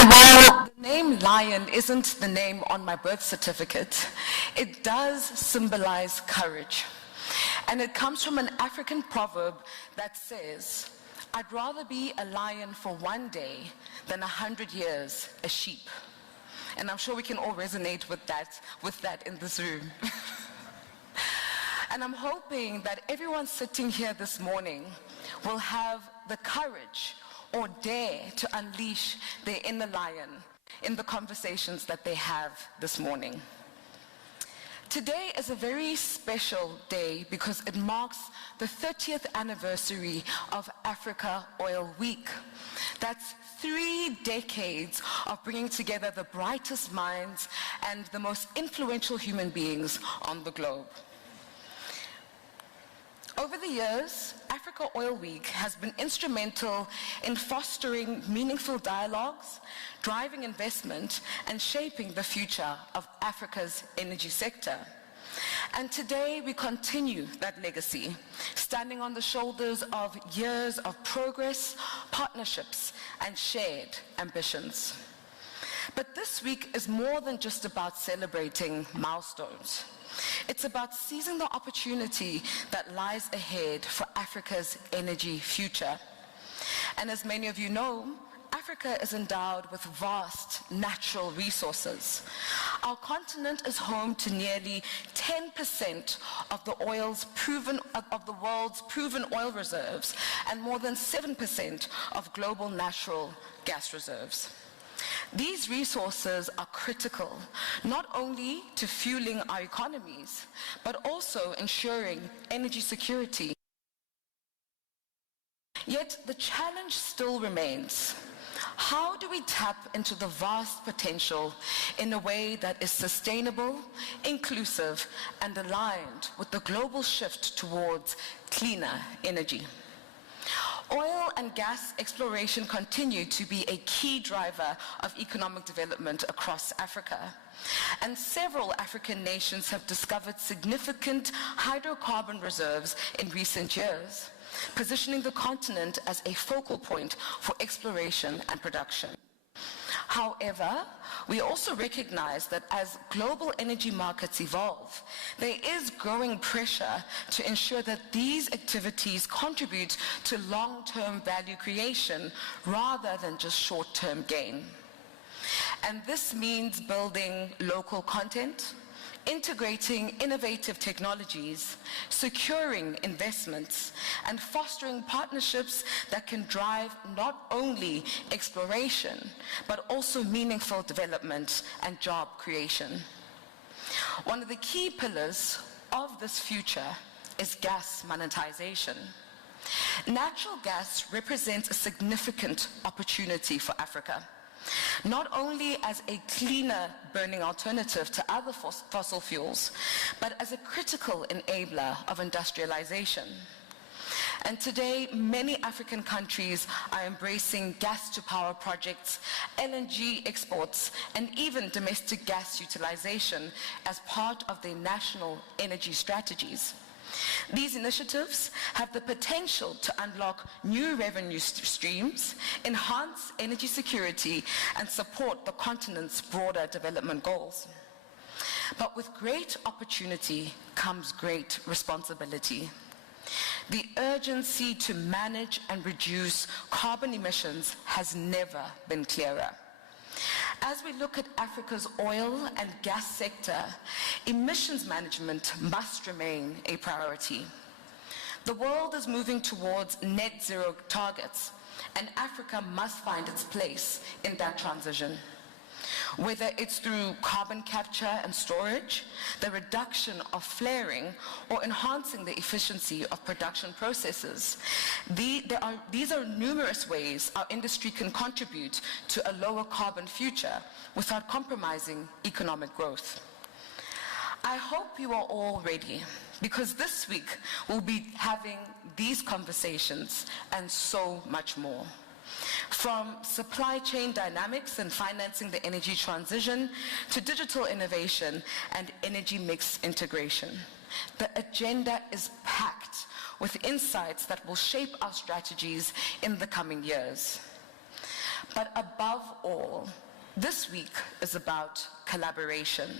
The name lion isn't the name on my birth certificate. It does symbolize courage. And it comes from an African proverb that says, I'd rather be a lion for one day than 100 years a sheep. And I'm sure we can all resonate with that in this room. And I'm hoping that everyone sitting here this morning will have the courage or dare to unleash their inner lion in the conversations that they have this morning. Today is a very special day because it marks the 30th anniversary of Africa Oil Week. That's 3 decades of bringing together the brightest minds and the most influential human beings on the globe. Over the years, Africa Oil Week has been instrumental in fostering meaningful dialogues, driving investment, and shaping the future of Africa's energy sector. And today we continue that legacy, standing on the shoulders of years of progress, partnerships, and shared ambitions. But this week is more than just about celebrating milestones. It's about seizing the opportunity that lies ahead for Africa's energy future. And as many of you know, Africa is endowed with vast natural resources. Our continent is home to nearly 10% of the world's proven oil reserves and more than 7% of global natural gas reserves. These resources are critical, not only to fueling our economies, but also ensuring energy security. Yet the challenge still remains. How do we tap into the vast potential in a way that is sustainable, inclusive, and aligned with the global shift towards cleaner energy? Oil and gas exploration continue to be a key driver of economic development across Africa. And several African nations have discovered significant hydrocarbon reserves in recent years, positioning the continent as a focal point for exploration and production. However, we also recognize that as global energy markets evolve, there is growing pressure to ensure that these activities contribute to long-term value creation rather than just short-term gain. And this means building local content, integrating innovative technologies, securing investments, and fostering partnerships that can drive not only exploration, but also meaningful development and job creation. One of the key pillars of this future is gas monetization. Natural gas represents a significant opportunity for Africa, not only as a cleaner burning alternative to other fossil fuels, but as a critical enabler of industrialization. And today, many African countries are embracing gas-to-power projects, LNG exports, and even domestic gas utilization as part of their national energy strategies. These initiatives have the potential to unlock new revenue streams, enhance energy security, and support the continent's broader development goals. But with great opportunity comes great responsibility. The urgency to manage and reduce carbon emissions has never been clearer. As we look at Africa's oil and gas sector, emissions management must remain a priority. The world is moving towards net zero targets, and Africa must find its place in that transition. Whether it's through carbon capture and storage, the reduction of flaring, or enhancing the efficiency of production processes, these are numerous ways our industry can contribute to a lower carbon future without compromising economic growth. I hope you are all ready, because this week we'll be having these conversations and so much more. From supply chain dynamics and financing the energy transition to digital innovation and energy mix integration. The agenda is packed with insights that will shape our strategies in the coming years. But above all, this week is about collaboration.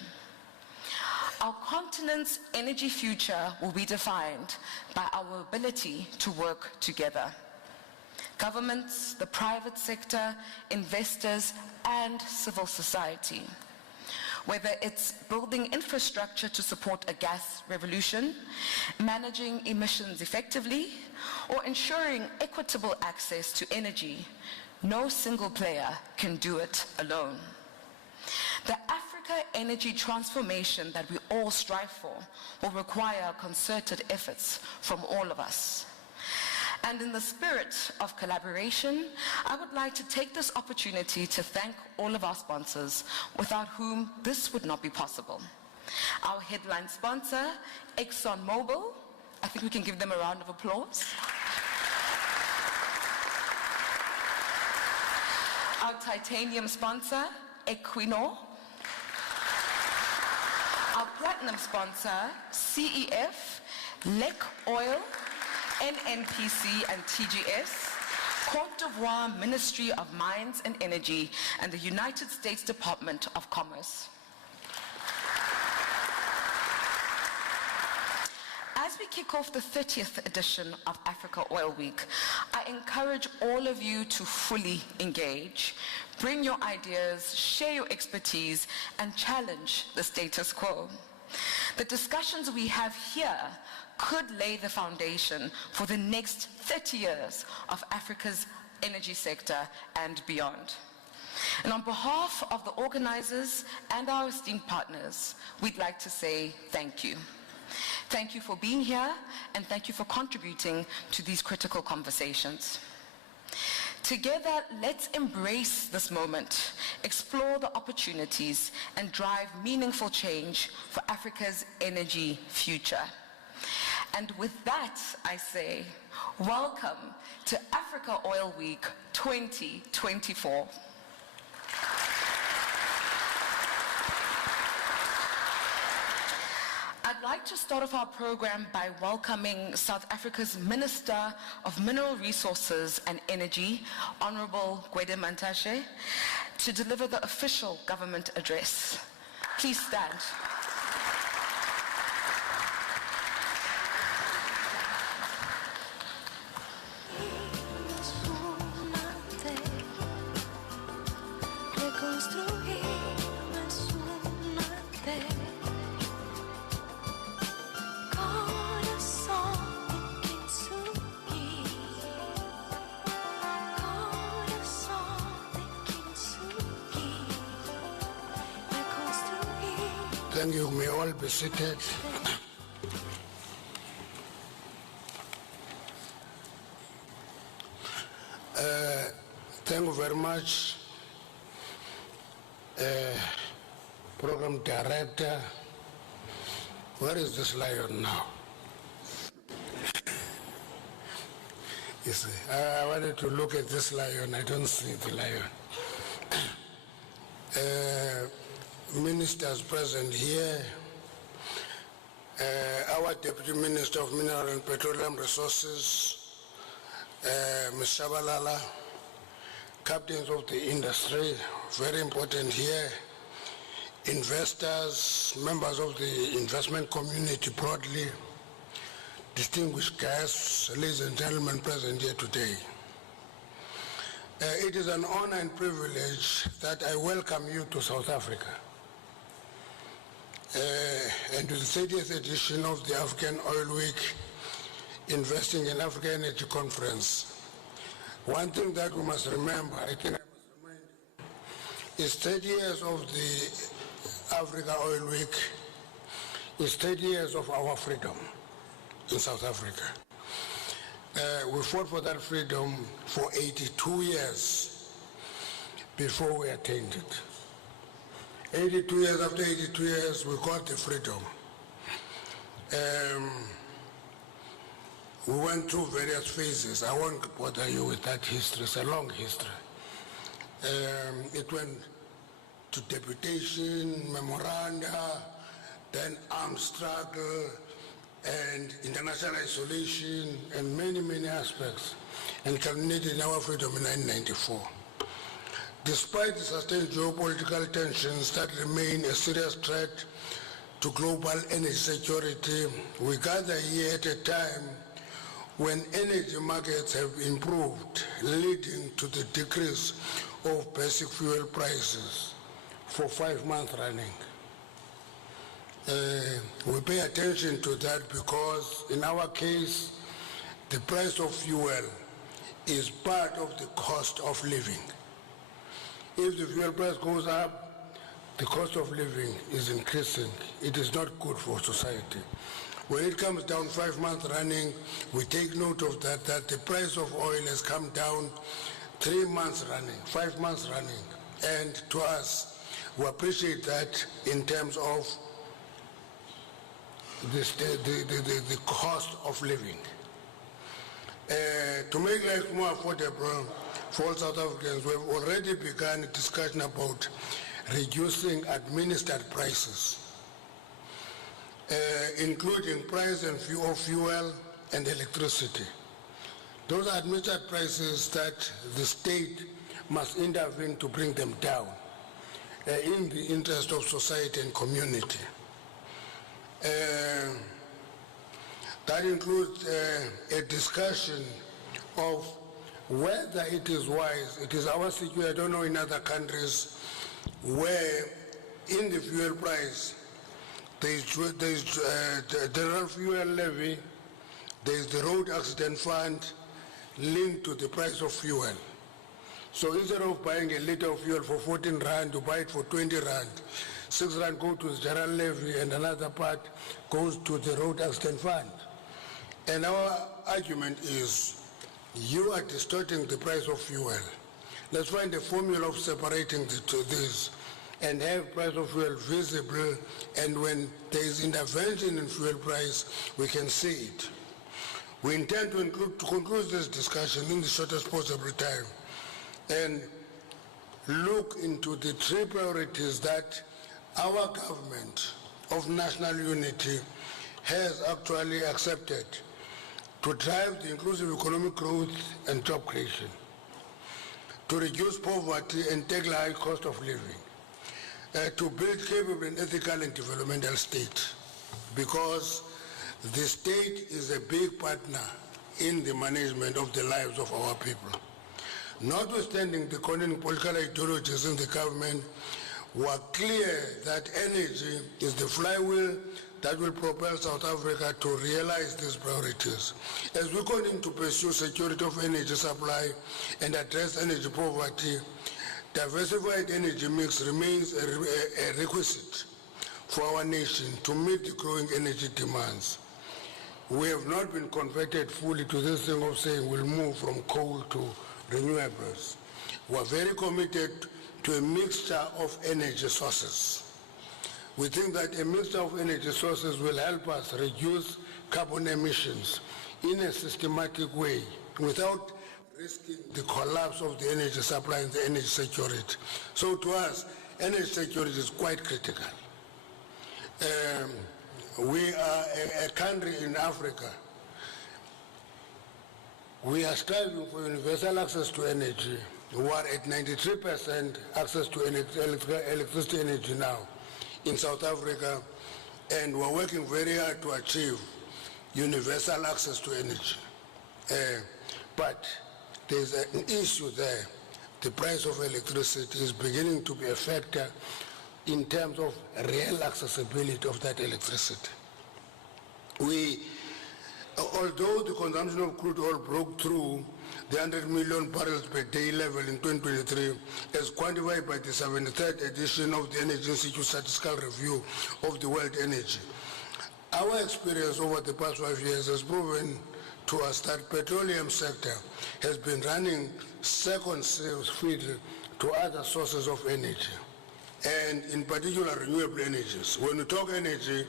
Our continent's energy future will be defined by our ability to work together. Governments, the private sector, investors, and civil society. Whether it's building infrastructure to support a gas revolution, managing emissions effectively, or ensuring equitable access to energy, no single player can do it alone. The Africa energy transformation that we all strive for will require concerted efforts from all of us. And in the spirit of collaboration, I would like to take this opportunity to thank all of our sponsors, without whom this would not be possible. Our headline sponsor, ExxonMobil. I think we can give them a round of applause. Our titanium sponsor, Equinor. Our platinum sponsor, CEF, LEC Oil, NNPC and TGS, Cote d'Ivoire Ministry of Mines and Energy, and the United States Department of Commerce. As we kick off the 30th edition of Africa Oil Week, I encourage all of you to fully engage, bring your ideas, share your expertise, and challenge the status quo. The discussions we have here could lay the foundation for the next 30 years of Africa's energy sector and beyond. And on behalf of the organizers and our esteemed partners, we'd like to say thank you. Thank you for being here, and thank you for contributing to these critical conversations. Together, let's embrace this moment, explore the opportunities, and drive meaningful change for Africa's energy future. And with that, I say, welcome to Africa Oil Week 2024. I'd like to start off our program by welcoming South Africa's Minister of Mineral Resources and Energy, Honorable Gwede Mantashe, to deliver the official government address. Please stand. Thank you. May all be seated. Thank you very much, Program Director. Where is this lion now? You see, I wanted to look at this lion. I don't see the lion. Ministers present here, our Deputy Minister of Mineral and Petroleum Resources, Ms. Shabalala, captains of the industry, very important here, investors, members of the investment community broadly, distinguished guests, ladies and gentlemen present here today. It is an honor and privilege that I welcome you to South Africa. And to the 30th edition of the African Oil Week Investing in Africa Energy Conference. One thing that we must remember, I think I must remind you, is 30 years of the Africa Oil Week is 30 years of our freedom in South Africa. We fought for that freedom for 82 years before we attained it. 82 years, after 82 years, we got the freedom. We went through various phases. I won't bother you with that history. It's a long history. It went to deputation, memoranda, then armed struggle, and international isolation, and many, many aspects, and culminated in our freedom in 1994. Despite the sustained geopolitical tensions that remain a serious threat to global energy security, we gather here at a time when energy markets have improved, leading to the decrease of basic fuel prices for 5 months running. We pay attention to that because in our case, the price of fuel is part of the cost of living. If the fuel price goes up, the cost of living is increasing. It is not good for society. When it comes down 5 months running, we take note of that the price of oil has come down 3 months running, 5 months running. And to us, we appreciate that in terms of the cost of living. To make life more affordable for all South Africans, we have already begun a discussion about reducing administered prices, including price of fuel and electricity. Those are administered prices that the state must intervene to bring them down in the interest of society and community. That includes a discussion of whether it is wise, it is our situation, I don't know in other countries, where in the fuel price, there is the general fuel levy, there is the road accident fund linked to the price of fuel. So instead of buying a liter of fuel for 14 rand, you buy it for 20 rand. 6 rand go to the general levy and another part goes to the road accident fund. And our argument is, you are distorting the price of fuel. Let's find a formula of separating this and have price of fuel visible, and when there is intervention in fuel price, we can see it. We intend to conclude this discussion in the shortest possible time and look into the 3 priorities that our government of national unity has actually accepted to drive the inclusive economic growth and job creation, to reduce poverty and tackle high cost of living, to build capable and ethical and developmental state, because the state is a big partner in the management of the lives of our people. Notwithstanding the contending political ideologies in the government, we are clear that energy is the flywheel that will propel South Africa to realize these priorities. As we continue to pursue security of energy supply and address energy poverty, diversified energy mix remains a requisite for our nation to meet the growing energy demands. We have not been converted fully to this thing of saying we'll move from coal to renewables. We are very committed to a mixture of energy sources. We think that a mixture of energy sources will help us reduce carbon emissions in a systematic way without risking the collapse of the energy supply and the energy security. So to us, energy security is quite critical. We are a country in Africa. We are striving for universal access to energy. We are at 93% access to electricity energy now in South Africa, and we're working very hard to achieve universal access to energy. But there's an issue there. The price of electricity is beginning to be a factor in terms of real accessibility of that electricity. Although the consumption of crude oil broke through the 100 million barrels per day level in 2023, as quantified by the 73rd edition of the Energy Institute Statistical Review of the World Energy, our experience over the past 5 years has proven to us that petroleum sector has been running second fiddle to other sources of energy, and in particular renewable energies. When we talk energy,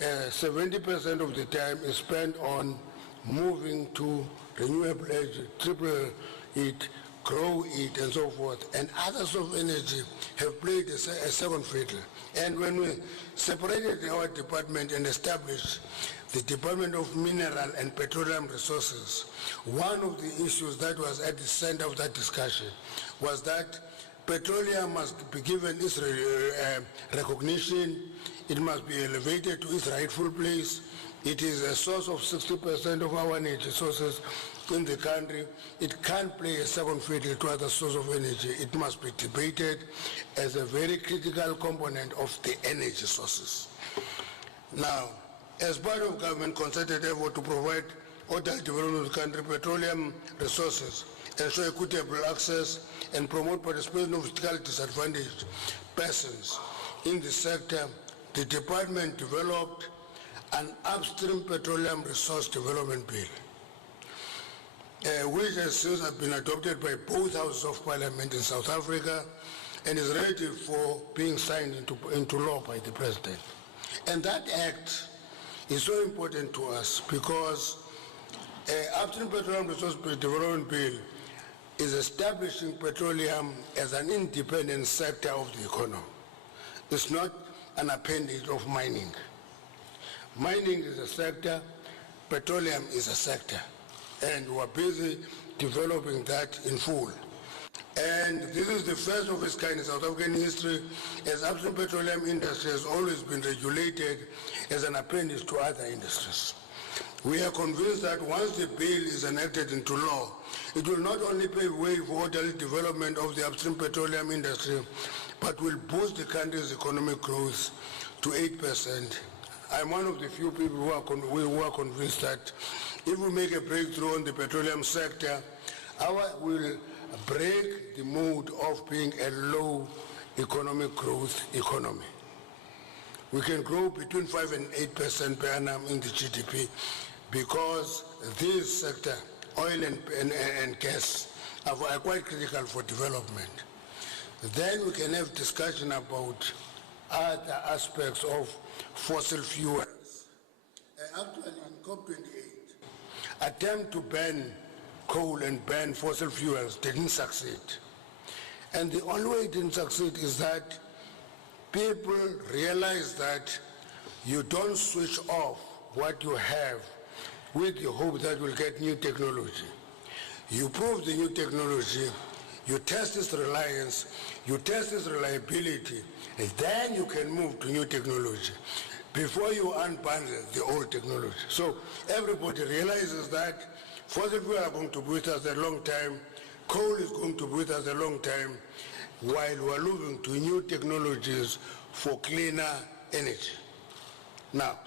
70% of the time is spent on moving to renewable energy, triple it, grow it and so forth. And other sources of energy have played a second fiddle. And when we separated our department and established the Department of Mineral and Petroleum Resources, one of the issues that was at the center of that discussion was that petroleum must be given its recognition, it must be elevated to its rightful place. It is a source of 60% of our energy sources in the country. It can't play a second fiddle to other sources of energy. It must be debated as a very critical component of the energy sources. Now, as part of government concerted effort to provide orderly development of the country, petroleum resources, ensure equitable access, and promote participation of physically disadvantaged persons in the sector, the department developed an upstream petroleum resource development bill, which has since been adopted by both houses of parliament in South Africa and is ready for being signed into law by the president. And that act is so important to us because upstream petroleum resource development bill is establishing petroleum as an independent sector of the economy. It's not an appendage of mining. Mining is a sector, petroleum is a sector, and we're busy developing that in full. And this is the first of its kind in South African history, as upstream petroleum industry has always been regulated as an appendage to other industries. We are convinced that once the bill is enacted into law, it will not only pave way for orderly development of the upstream petroleum industry, but will boost the country's economic growth to 8%. I'm one of the few people who are convinced that if we make a breakthrough on the petroleum sector, will break the mode of being a low economic growth economy. We can grow between 5 and 8% per annum in the GDP because this sector, oil and gas, are quite critical for development. Then we can have discussion about other aspects of fossil fuels. Actually, in COP28, attempt to ban coal and ban fossil fuels didn't succeed. And the only way it didn't succeed is that people realize that you don't switch off what you have with the hope that we'll get new technology. You prove the new technology, you test its reliance, you test its reliability, and then you can move to new technology before you unbundle the old technology. So everybody realizes that fossil fuels are going to be with us a long time, coal is going to be with us a long time, while we're moving to new technologies for cleaner energy. Now,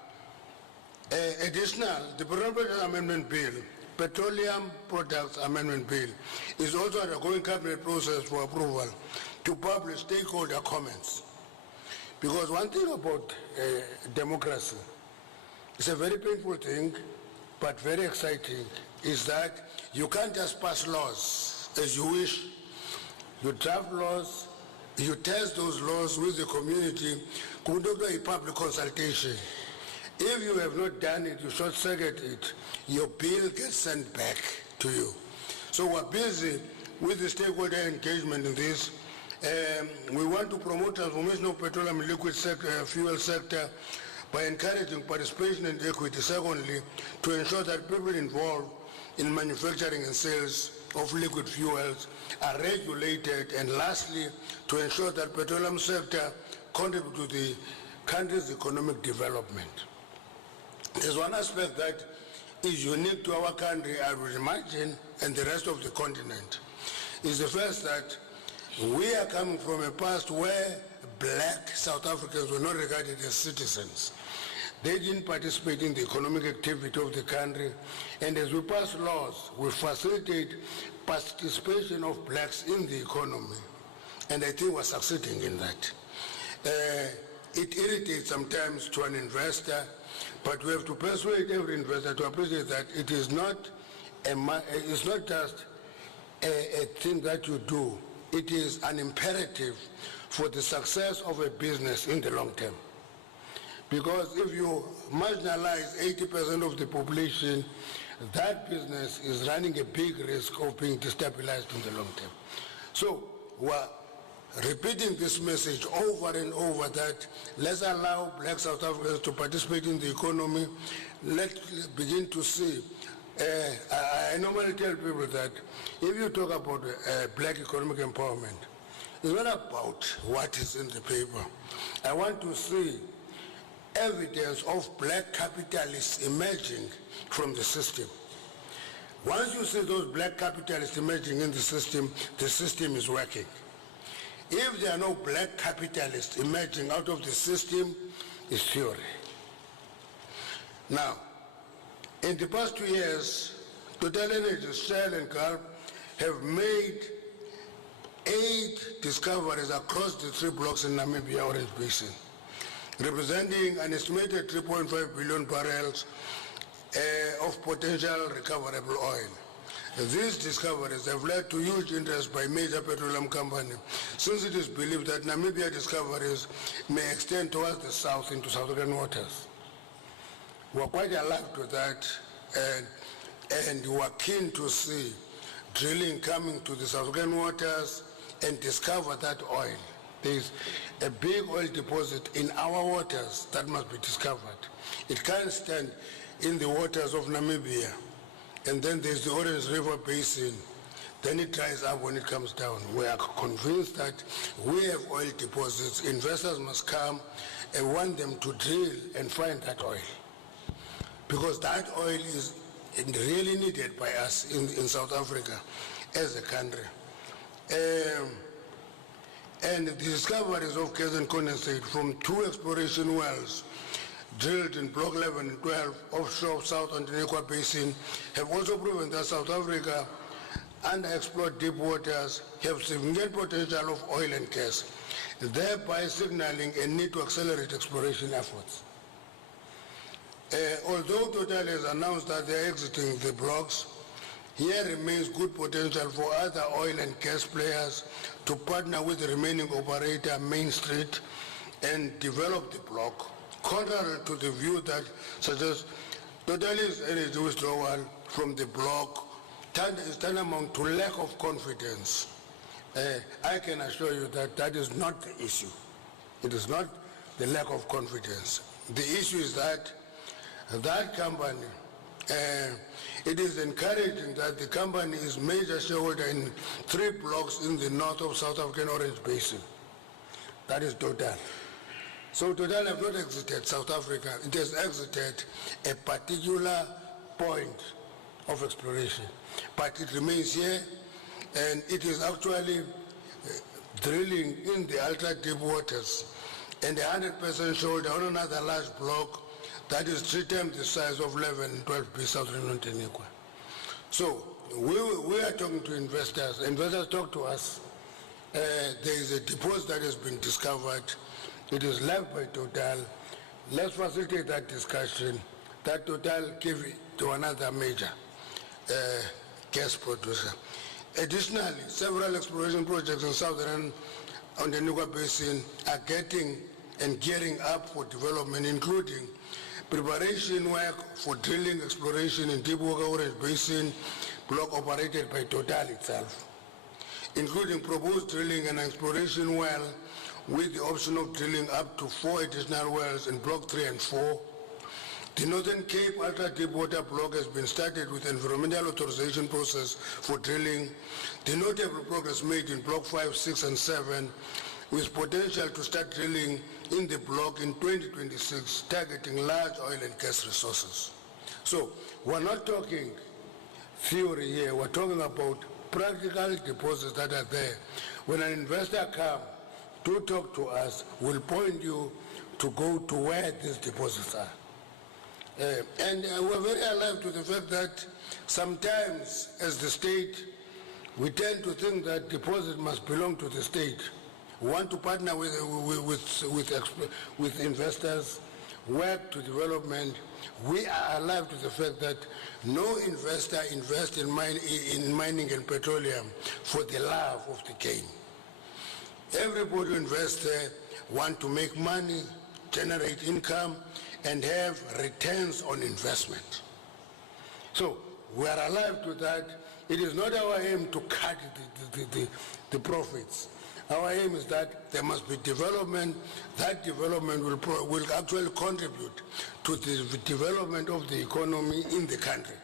the Petroleum Amendment Bill, Petroleum Products Amendment Bill, is also undergoing cabinet process for approval to publish stakeholder comments. Because one thing about democracy, it's a very painful thing, but very exciting, is that you can't just pass laws as you wish. You draft laws, you test those laws with the community, conduct a public consultation. If you have not done it, you short-circuit it, your bill gets sent back to you. So we're busy with the stakeholder engagement in this. We want to promote transformation of petroleum and liquid fuel sector by encouraging participation and equity. Secondly, to ensure that people involved in manufacturing and sales of liquid fuels are regulated. And lastly, to ensure that petroleum sector contribute to the country's economic development. There's one aspect that is unique to our country, I would imagine, and the rest of the continent, is the first that we are coming from a past where black South Africans were not regarded as citizens. They didn't participate in the economic activity of the country, and as we pass laws, we facilitate participation of blacks in the economy, and I think we're succeeding in that. It irritates sometimes to an investor, but we have to persuade every investor to appreciate that it is not it's not just a thing that you do. It is an imperative for the success of a business in the long term. Because if you marginalize 80% of the population that business is running a big risk of being destabilized in the long term. So we're repeating this message over and over that let's allow black South Africans to participate in the economy. Let's begin to see. I normally tell people that if you talk about black economic empowerment, it's not about what is in the paper. I want to see evidence of black capitalists emerging from the system. Once you see those black capitalists emerging in the system is working. If there are no black capitalists emerging out of the system, it's theory. Now, in the past 2 years, Total Energies, Shell and Gulf have made 8 discoveries across the 3 blocks in Namibia Orange Basin, representing an estimated 3.5 billion barrels of potential recoverable oil. These discoveries have led to huge interest by major petroleum companies, since it is believed that Namibia discoveries may extend towards the south into South African waters. We're quite alive to that, and we're keen to see drilling coming to the South African waters and discover that oil. There's a big oil deposit in our waters that must be discovered. It can't stand in the waters of Namibia. And then there's the Orange River Basin. Then it dries up when it comes down. We are convinced that we have oil deposits. Investors must come and want them to drill and find that oil. Because that oil is really needed by us in South Africa as a country. And the discoveries of gas and condensate from 2 exploration wells drilled in Block 11 and 12 offshore of South Antoninqua Basin have also proven that South Africa underexplored deep waters have significant potential of oil and gas, thereby signaling a need to accelerate exploration efforts. Although Total has announced that they are exiting the blocks, here remains good potential for other oil and gas players to partner with the remaining operator, Main Street, and develop the block, contrary to the view that suggests Total's energy withdrawal from the block is tantamount to lack of confidence. I can assure you that that is not the issue. It is not the lack of confidence. The issue is that that company, it is encouraging that the company is major shareholder in 3 blocks in the north of South African Orange Basin. That is Total. So Total have not exited South Africa. It has exited a particular point of exploration. But it remains here, and it is actually drilling in the ultra-deep waters, and 100% shareholder on another large block that is 3 times the size of 11 and 12B South Antoninqua. So we are talking to investors. Investors talk to us. There is a deposit that has been discovered. It is left by Total. Let's facilitate that discussion. That Total give it to another major gas producer. Additionally, several exploration projects in Southern Antoninqua Basin are getting and gearing up for development, including preparation work for drilling exploration in Deepwater Orange Basin block operated by Total itself, including proposed drilling and exploration well with the option of drilling up to 4 additional wells in Block 3 and 4. The Northern Cape ultra-deepwater block has been started with environmental authorization process for drilling. The notable progress made in Block 5, 6, and 7, with potential to start drilling in the block in 2026, targeting large oil and gas resources. So we're not talking theory here, we're talking about practical deposits that are there. When an investor comes to talk to us, we'll point you to go to where these deposits are. And we're very alive to the fact that sometimes as the state, we tend to think that deposit must belong to the state. We want to partner with investors, work to development. We are alive to the fact that no investor invests in mining and petroleum for the love of the gain. Everybody who invests there wants to make money, generate income, and have returns on investment. So we are alive to that. It is not our aim to cut the profits. Our aim is that there must be development. That development will actually contribute to the development of the economy in the country.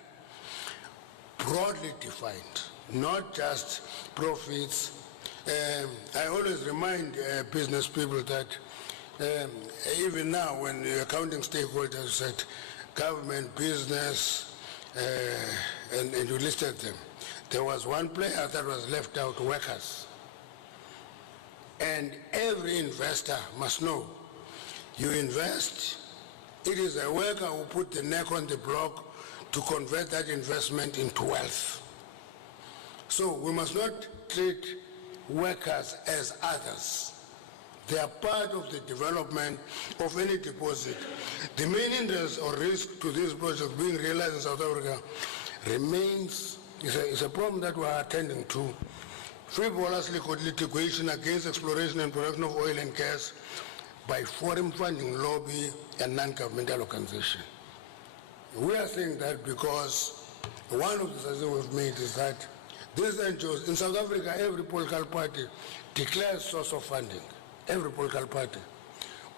Broadly defined, not just profits. I always remind business people that even now when the accounting stakeholders said government, business, and you listed them, there was one player that was left out, workers. And every investor must know, you invest, it is a worker who put the neck on the block to convert that investment into wealth. So we must not treat workers as others. They are part of the development of any deposit. The main interest or risk to this project being realized in South Africa remains, is a problem that we are attending to. Frivolous litigation against exploration and production of oil and gas by foreign funding lobby and non-governmental organizations. We are saying that because one of the suggestions we've made is that these NGOs, in South Africa, every political party declares source of funding. Every political party.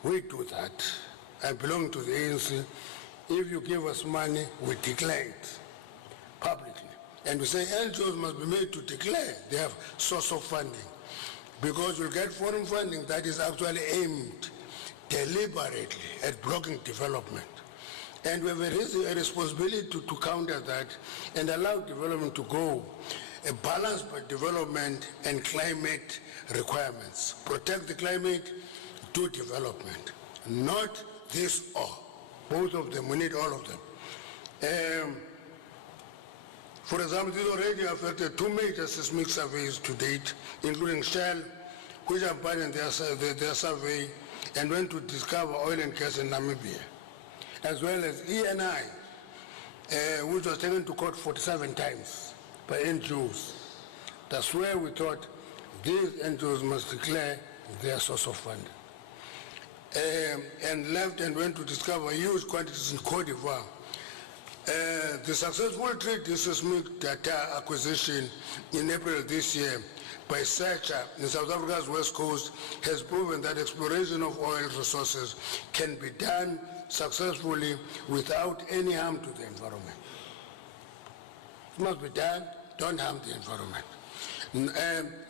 We do that. I belong to the ANC. If you give us money, we declare it publicly. And we say NGOs must be made to declare they have source of funding, because you'll get foreign funding that is actually aimed deliberately at blocking development. And we have a responsibility to counter that and allow development to go, a balance by development and climate requirements. Protect the climate, do development. Not this or. Both of them, we need all of them. For example, this already affected 2 major seismic surveys to date, including Shell, which abandoned their survey and went to discover oil and gas in Namibia, as well as ENI, which was taken to court 47 times by NGOs. That's where we thought these NGOs must declare their source of funding. And left and went to discover huge quantities in Cote d'Ivoire. The successful 3D seismic data acquisition in April this year by Searcher in South Africa's west coast has proven that exploration of oil resources can be done successfully without any harm to the environment. It must be done, don't harm the environment.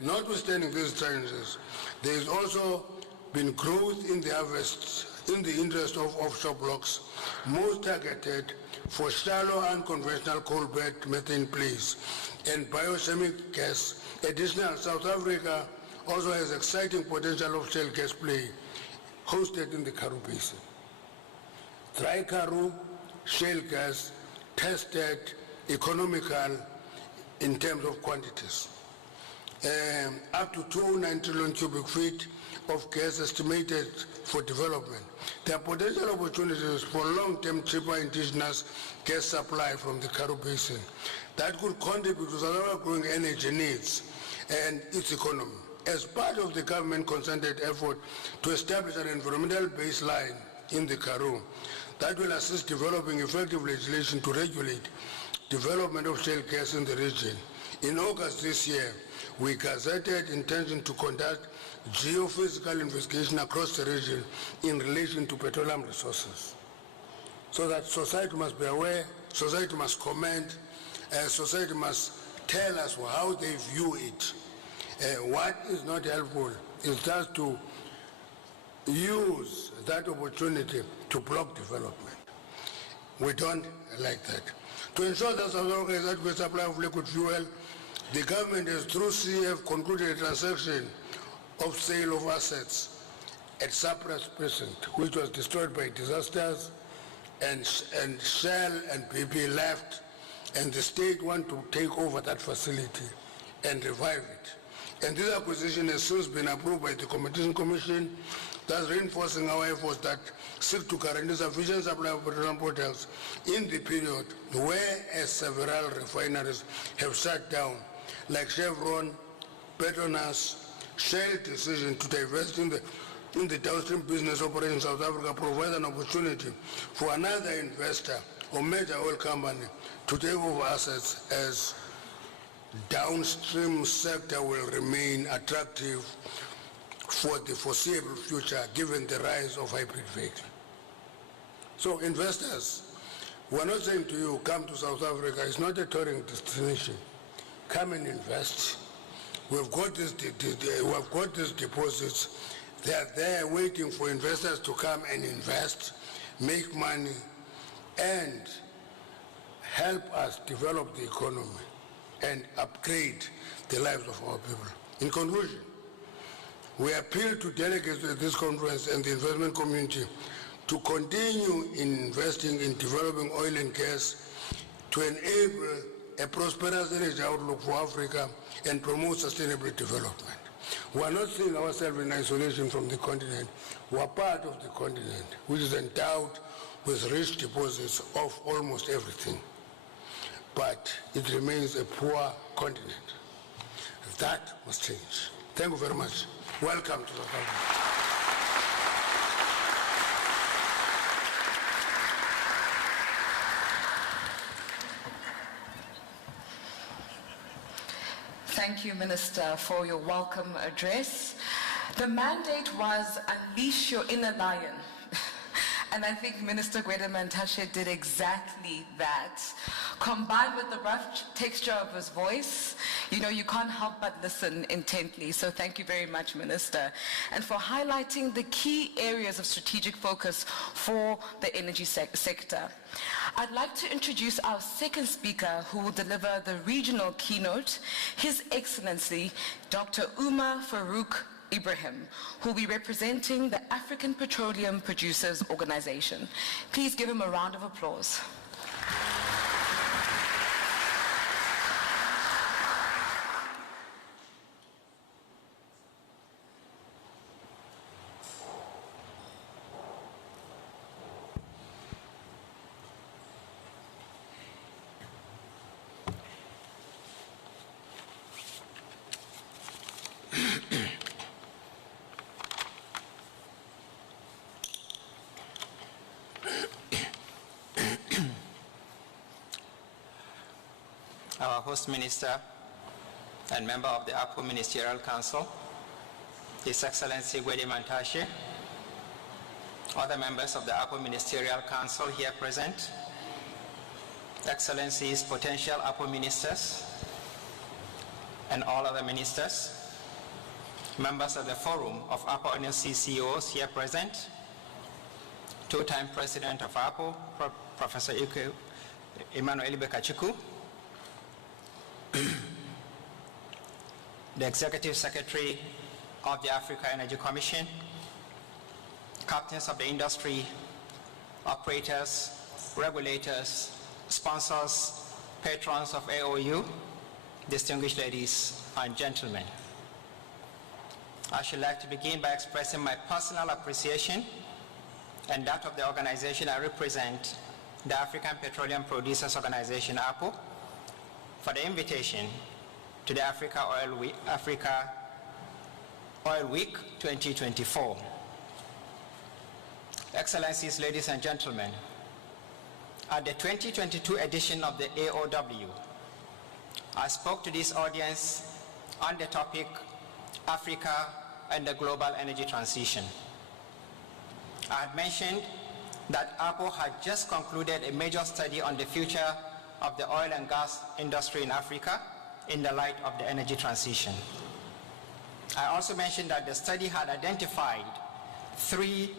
Notwithstanding these challenges, there has also been growth in the harvests in the interest of offshore blocks, most targeted for shallow unconventional coal bed methane plays and biochemic gas. Additionally, South Africa also has exciting potential of shale gas play hosted in the Karoo Basin. Dry Karoo, shale gas, tested, economical in terms of quantities. Up to 290 trillion cubic feet of gas estimated for development. There are potential opportunities for long-term cheaper indigenous gas supply from the Karoo Basin that could contribute to South Africa's growing energy needs and its economy. As part of the government concerted effort to establish an environmental baseline in the Karoo that will assist developing effective legislation to regulate development of shale gas in the region. In August this year, we gazetted intention to conduct geophysical investigation across the region in relation to petroleum resources. So that society must be aware, society must comment, society must tell us how they view it. What is not helpful is just to use that opportunity to block development. We don't like that. To ensure that South Africa has adequate supply of liquid fuel, the government has, through CF, concluded a transaction of sale of assets at Cyprus Precinct, which was destroyed by disasters, and Shell and BP left, and the state want to take over that facility and revive it. And this acquisition has since been approved by the Competition Commission, thus reinforcing our efforts that seek to guarantee sufficient supply of petroleum products in the period where several refineries have shut down, like Chevron, Petronas. Shell decision to divest in the downstream business operation in South Africa provides an opportunity for another investor or major oil company to take over assets as downstream sector will remain attractive for the foreseeable future given the rise of hybrid vehicles. So investors, we're not saying to you, come to South Africa. It's not a touring destination. Come and invest. We've got these deposits. They are there waiting for investors to come and invest, make money, and help us develop the economy and upgrade the lives of our people. In conclusion, we appeal to delegates at this conference and the investment community to continue investing in developing oil and gas to enable a prosperous energy outlook for Africa and promote sustainable development. We are not seeing ourselves in isolation from the continent. We are part of the continent, which is endowed with rich deposits of almost everything. But it remains a poor continent. That must change. Thank you very much. Welcome to South Africa. Thank you, Minister, for your welcome address. The mandate was unleash your inner lion. And I think Minister Gwede Mantashe did exactly that. Combined with the rough texture of his voice, you can't help but listen intently. So thank you very much, Minister. And for highlighting the key areas of strategic focus for the energy sector. I'd like to introduce our second speaker who will deliver the regional keynote, His Excellency Dr. Umar Farouk Ibrahim, who will be representing the African Petroleum Producers Organization. Please give him a round of applause. Our host minister and member of the APO Ministerial Council, His Excellency Gwede Mantashe, other members of the APO Ministerial Council here present, Excellencies, potential APO ministers, and all other ministers, members of the Forum of APO NLC CEOs here present, two-time President of APO, Professor Emmanuel Bekachiku, the Executive Secretary of the Africa Energy Commission, captains of the industry, operators, regulators, sponsors, patrons of AOU, distinguished ladies and gentlemen. I should like to begin by expressing my personal appreciation and that of the organization I represent, the African Petroleum Producers Organization, APO, for the invitation to the Africa Oil Week 2024. Excellencies, ladies and gentlemen, at the 2022 edition of the AOW, I spoke to this audience on the topic Africa and the global energy transition. I had mentioned that APO had just concluded a major study on the future of the oil and gas industry in Africa in the light of the energy transition. I also mentioned that the study had identified 3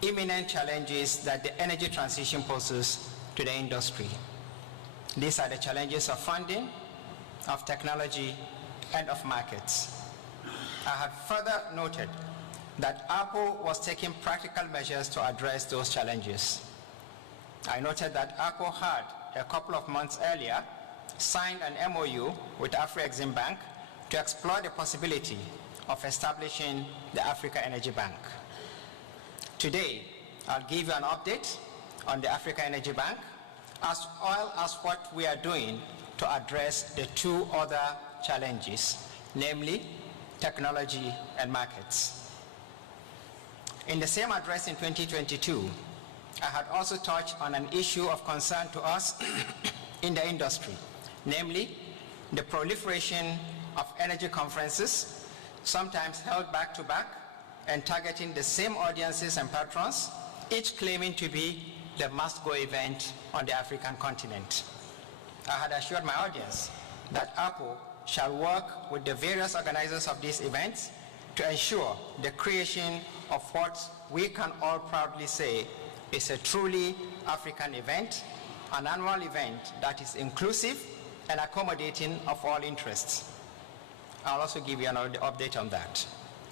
imminent challenges that the energy transition poses to the industry. These are the challenges of funding, of technology, and of markets. I had further noted that APO was taking practical measures to address those challenges. I noted that APO had, a couple of months earlier, signed an MOU with Afrexim Bank to explore the possibility of establishing the Africa Energy Bank. Today, I'll give you an update on the Africa Energy Bank, as well as what we are doing to address the 2 other challenges, namely technology and markets. In the same address in 2022, I had also touched on an issue of concern to us in the industry, namely the proliferation of energy conferences, sometimes held back-to-back and targeting the same audiences and patrons, each claiming to be the must-go event on the African continent. I had assured my audience that Apple shall work with the various organizers of these events to ensure the creation of what we can all proudly say is a truly African event, an annual event that is inclusive and accommodating of all interests. I'll also give you an update on that.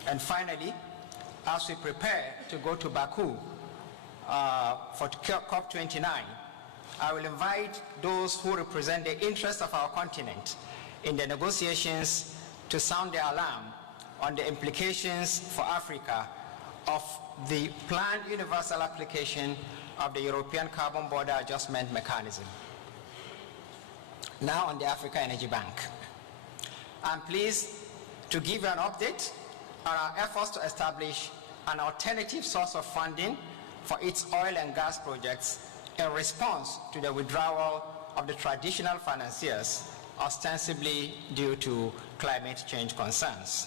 And finally, as we prepare to go to Baku for COP29, I will invite those who represent the interests of our continent in the negotiations to sound the alarm on the implications for Africa of the planned universal application of the European Carbon Border Adjustment Mechanism. Now on the Africa Energy Bank. I'm pleased to give you an update on our efforts to establish an alternative source of funding for its oil and gas projects in response to the withdrawal of the traditional financiers, ostensibly due to climate change concerns.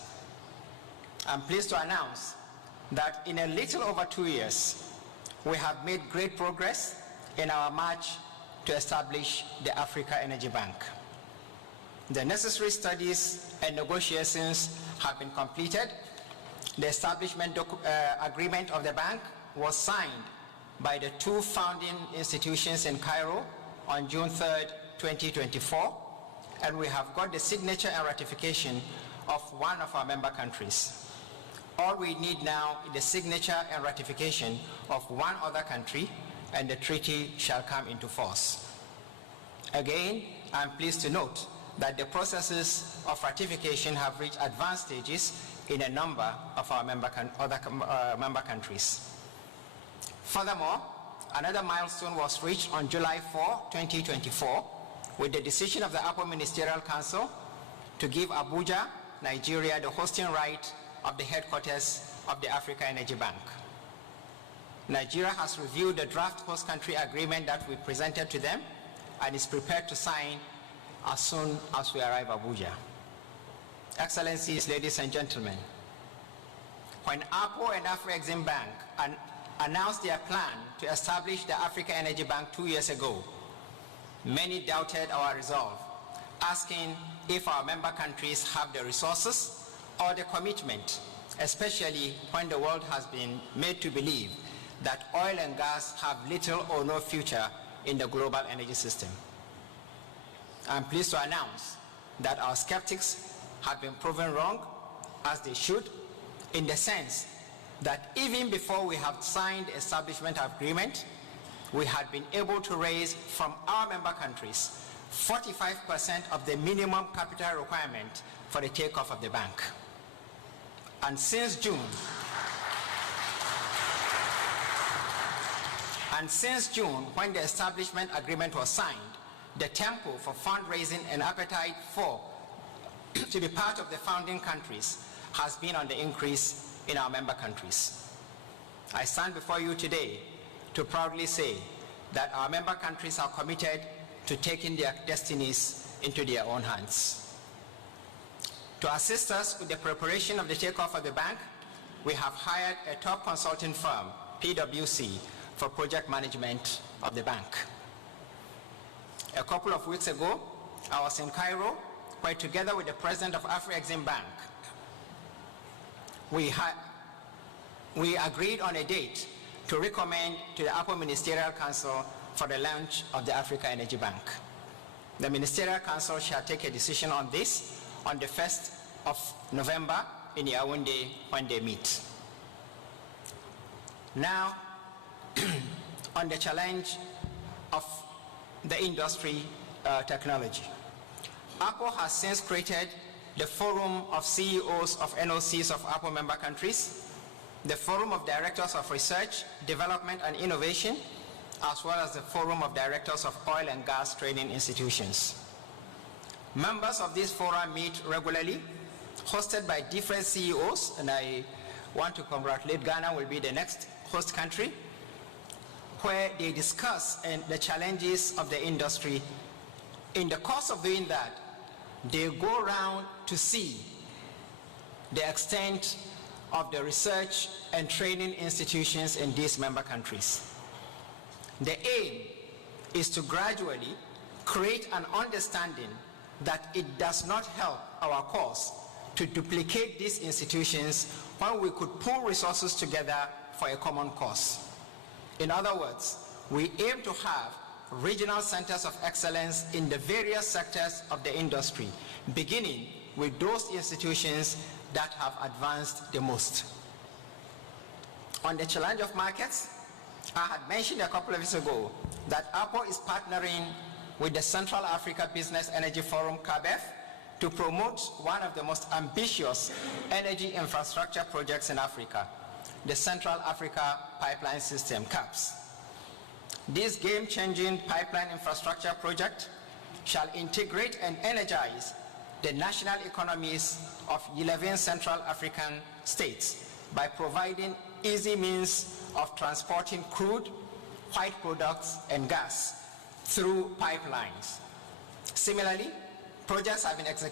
I'm pleased to announce that in a little over 2 years, we have made great progress in our march to establish the Africa Energy Bank. The necessary studies and negotiations have been completed. The establishment agreement of the bank was signed by the two founding institutions in Cairo on June 3rd, 2024, and we have got the signature and ratification of one of our member countries. All we need now is the signature and ratification of one other country, and the treaty shall come into force. Again, I'm pleased to note that the processes of ratification have reached advanced stages in a number of our member countries. Furthermore, another milestone was reached on July 4, 2024, with the decision of the Upper Ministerial Council to give Abuja, Nigeria, the hosting right of the headquarters of the Africa Energy Bank. Nigeria has reviewed the draft host country agreement that we presented to them and is prepared to sign as soon as we arrive at Abuja. Excellencies, ladies and gentlemen, when Apple and Afrexim Bank announced their plan to establish the Africa Energy Bank 2 years ago, many doubted our resolve, asking if our member countries have the resources or the commitment, especially when the world has been made to believe that oil and gas have little or no future in the global energy system. I'm pleased to announce that our skeptics have been proven wrong, as they should, in the sense that even before we have signed the establishment agreement, we had been able to raise from our member countries 45% of the minimum capital requirement for the takeoff of the bank. And since June, when the establishment agreement was signed, the tempo for fundraising and appetite for to be part of the founding countries has been on the increase in our member countries. I stand before you today to proudly say that our member countries are committed to taking their destinies into their own hands. To assist us with the preparation of the takeoff of the bank, we have hired a top consulting firm, PwC, for project management of the bank. A couple of weeks ago, I was in Cairo, where together with the president of Afrexim Bank, we agreed on a date to recommend to the Upper Ministerial Council for the launch of the Africa Energy Bank. The Ministerial Council shall take a decision on this on the 1st of November in Yaoundé when they meet. Now, on the challenge of the industry technology. Apple has since created the Forum of CEOs of NOCs of Apple member countries, the Forum of Directors of Research, Development and Innovation, as well as the Forum of Directors of Oil and Gas Training Institutions. Members of this forum meet regularly, hosted by different CEOs, and I want to congratulate Ghana will be the next host country, where they discuss the challenges of the industry. In the course of doing that, they go around to see the extent of the research and training institutions in these member countries. The aim is to gradually create an understanding that it does not help our cause to duplicate these institutions when we could pool resources together for a common cause. In other words, we aim to have regional centers of excellence in the various sectors of the industry, beginning with those institutions that have advanced the most. On the challenge of markets, I had mentioned a couple of weeks ago that Apple is partnering with the Central Africa Business Energy Forum, CABEF, to promote one of the most ambitious energy infrastructure projects in Africa, the Central Africa Pipeline System, CAPS. This game-changing pipeline infrastructure project shall integrate and energize the national economies of 11 Central African states by providing easy means of transporting crude, white products, and gas through pipelines. Similarly,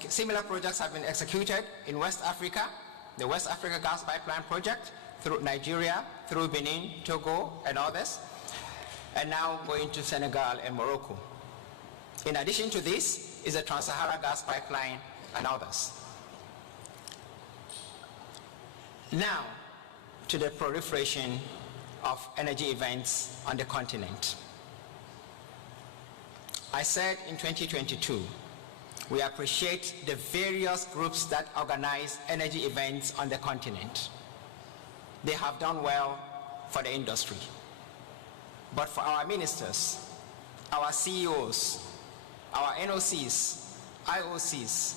similar projects have been executed in West Africa, the West Africa Gas Pipeline Project, through Nigeria, through Benin, Togo, and others, and now going to Senegal and Morocco. In addition to this is the Trans-Sahara Gas Pipeline and others. Now, to the proliferation of energy events on the continent. I said in 2022, we appreciate the various groups that organize energy events on the continent. They have done well for the industry. But for our ministers, our CEOs, our NOCs, IOCs,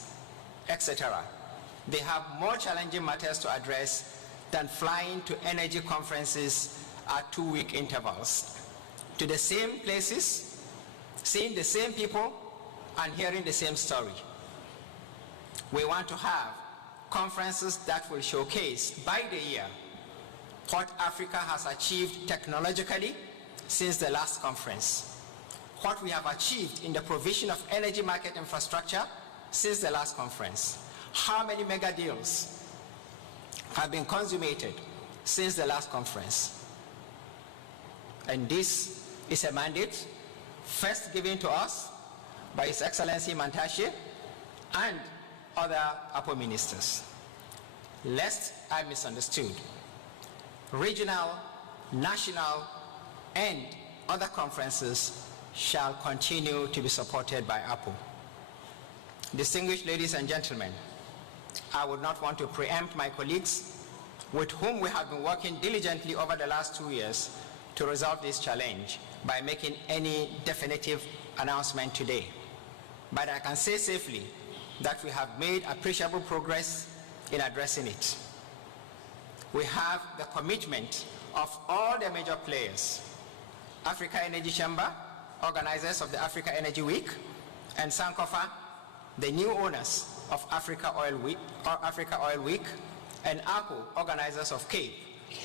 etc., they have more challenging matters to address than flying to energy conferences at 2-week intervals, to the same places, seeing the same people, and hearing the same story. We want to have conferences that will showcase by the year what Africa has achieved technologically since the last conference, what we have achieved in the provision of energy market infrastructure since the last conference, how many mega deals have been consummated since the last conference. And this is a mandate first given to us by His Excellency Mantashe and other Apple ministers. Lest I misunderstood, regional, national, and other conferences shall continue to be supported by Apple. Distinguished ladies and gentlemen, I would not want to preempt my colleagues with whom we have been working diligently over the last 2 years to resolve this challenge by making any definitive announcement today. But I can say safely that we have made appreciable progress in addressing it. We have the commitment of all the major players, Africa Energy Chamber, organizers of the Africa Energy Week, and Sankofa, the new owners of Africa Oil Week, and Apple, organizers of CAPE,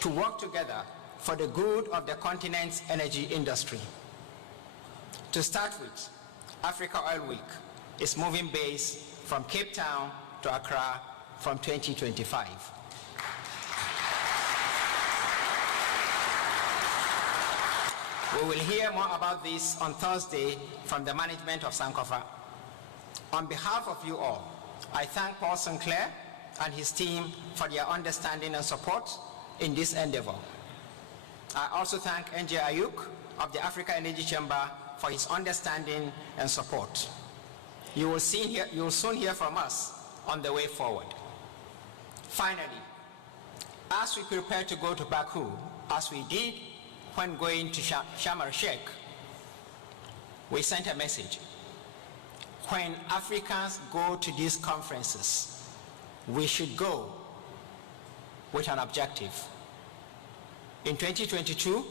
to work together for the good of the continent's energy industry. To start with, Africa Oil Week is moving base from Cape Town to Accra from 2025. We will hear more about this on Thursday from the management of Sankofa. On behalf of you all, I thank Paul Sinclair and his team for their understanding and support in this endeavor. I also thank NJ Ayuk of the Africa Energy Chamber for his understanding and support. You will soon hear from us on the way forward. Finally, as we prepare to go to Baku, as we did when going to Sharm el-Sheikh, we sent a message. When Africans go to these conferences, we should go with an objective. In 2022,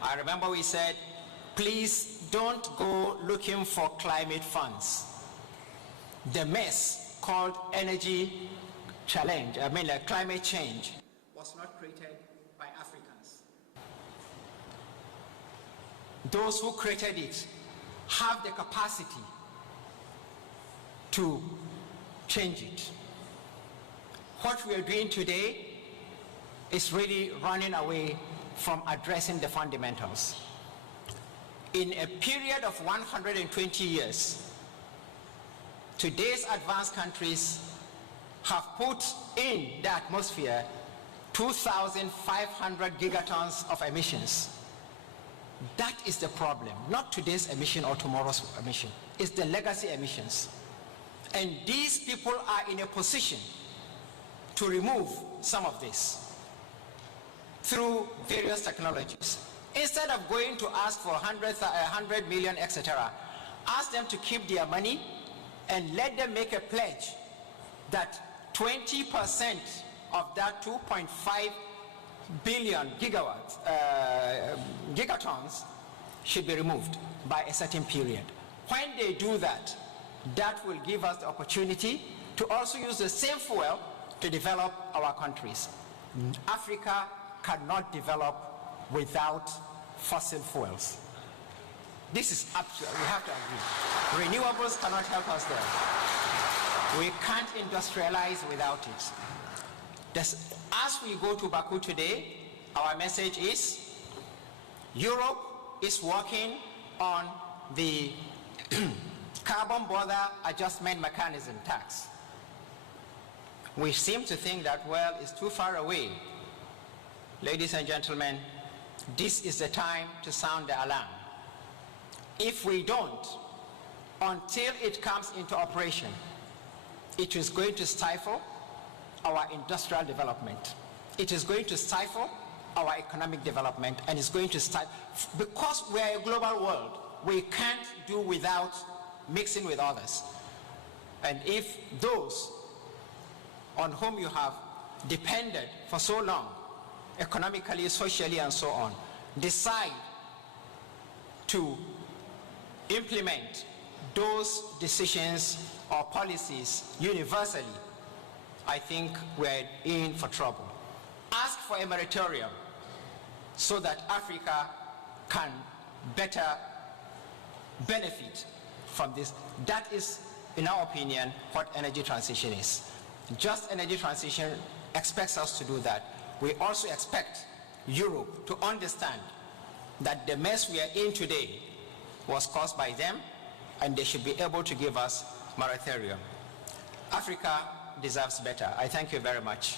I remember we said, please don't go looking for climate funds. The mess called energy challenge, climate change, was not created by Africans. those who created it have the capacity to change it. What we are doing today is really running away from addressing the fundamentals. In a period of 120 years, today's advanced countries have put in the atmosphere 2,500 gigatons of emissions. That is the problem, not today's emission or tomorrow's emission. It's the legacy emissions. And these people are in a position to remove some of this through various technologies. Instead of going to ask for 100 million, etc., ask them to keep their money and let them make a pledge that 20% of that 2.5 billion gigatons should be removed by a certain period. When they do that, that will give us the opportunity to also use the same fuel to develop our countries. Africa cannot develop without fossil fuels. This is absolute, we have to agree. Renewables cannot help us there. We can't industrialize without it. As we go to Baku today, our message is Europe is working on the carbon border adjustment mechanism tax. We seem to think that, well, it's too far away. Ladies and gentlemen, this is the time to sound the alarm. If we don't, until it comes into operation, it is going to stifle our industrial development. It is going to stifle our economic development, and it's going to stifle, because we are a global world, we can't do without mixing with others. And if those on whom you have depended for so long, economically, socially, and so on, decide to implement those decisions or policies universally, I think we're in for trouble. Ask for a moratorium so that Africa can better benefit from this. That is, in our opinion, what energy transition is. Just energy transition expects us to do that. We also expect Europe to understand that the mess we are in today was caused by them, and they should be able to give us moratorium. Africa deserves better. I thank you very much.